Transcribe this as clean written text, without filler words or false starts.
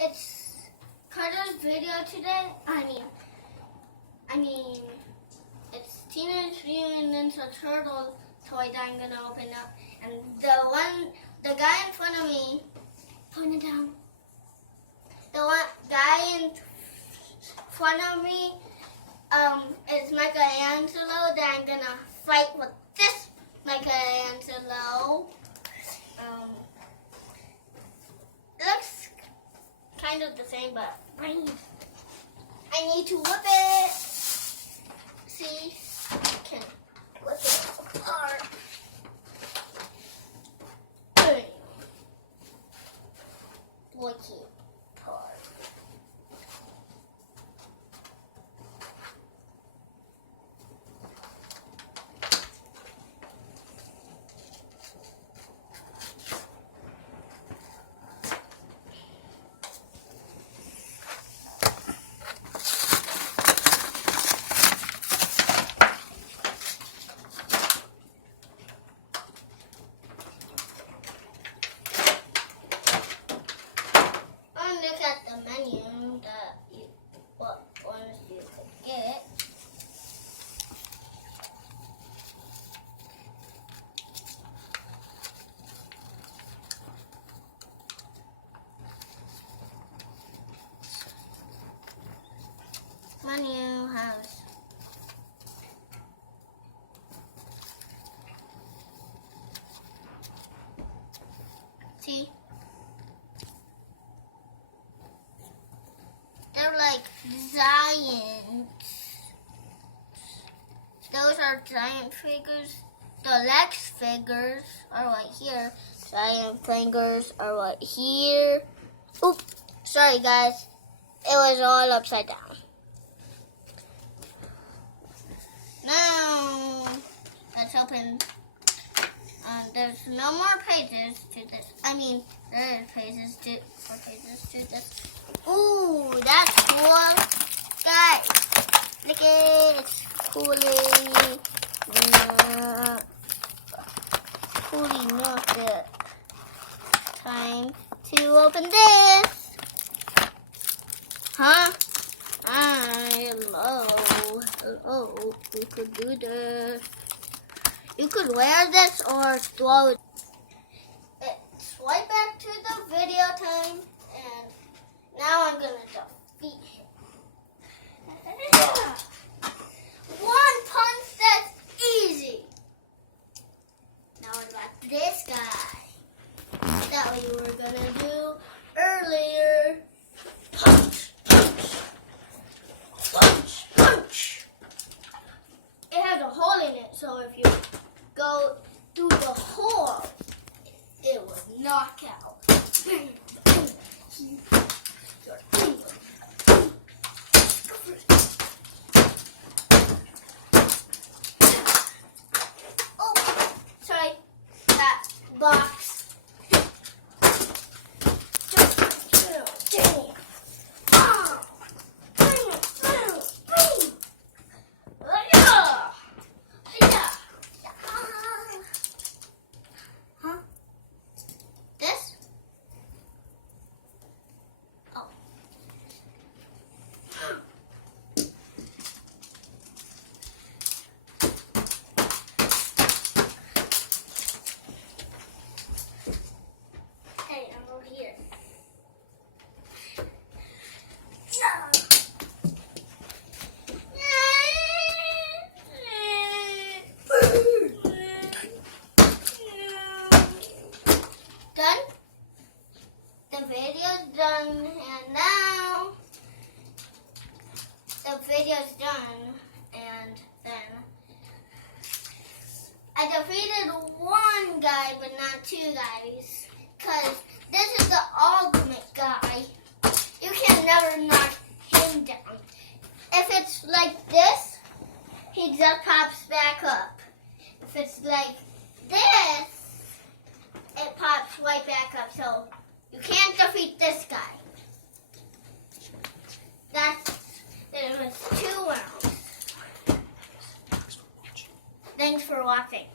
It's Carter's video today. I mean, it's Teenage Mutant Ninja Turtle toy that I'm gonna open up, and the guy in front of me, point it down. The guy in front of me, is Michelangelo. That I'm gonna fight with this Michelangelo. It looks kind of the same, but I need to whip it. See, I can whip it apart. Whip it apart. Look at the menu what ones you could get. Menu has see. They're like giants. Those are giant figures. The Lex figures are right here. Giant figures are right here. Oops, sorry guys. It was all upside down. Now, let's open. There's no more pages to this. I mean, there are pages to this. Ooh, that's cool. Guys, look at it. It's cooling. Cooling off the time to open this. Huh? Hello. Hello. You could do this. You could wear this or throw it. It's right back to the video time, and now I'm gonna defeat him. One punch, that's easy. Now I got this guy that we were gonna do earlier. Punch, punch, punch, punch. It has a hole in it, so if you go through the hole, it will knock out. Oh, sorry, that box. Done? The video's done, and now the video's done, and then I defeated one guy, but not two guys, because this is the ultimate guy. You can never knock him down. If it's like this, he just pops back up. If it's like this, it pops right back up, so you can't defeat this guy. There was 2 rounds. Thanks for watching.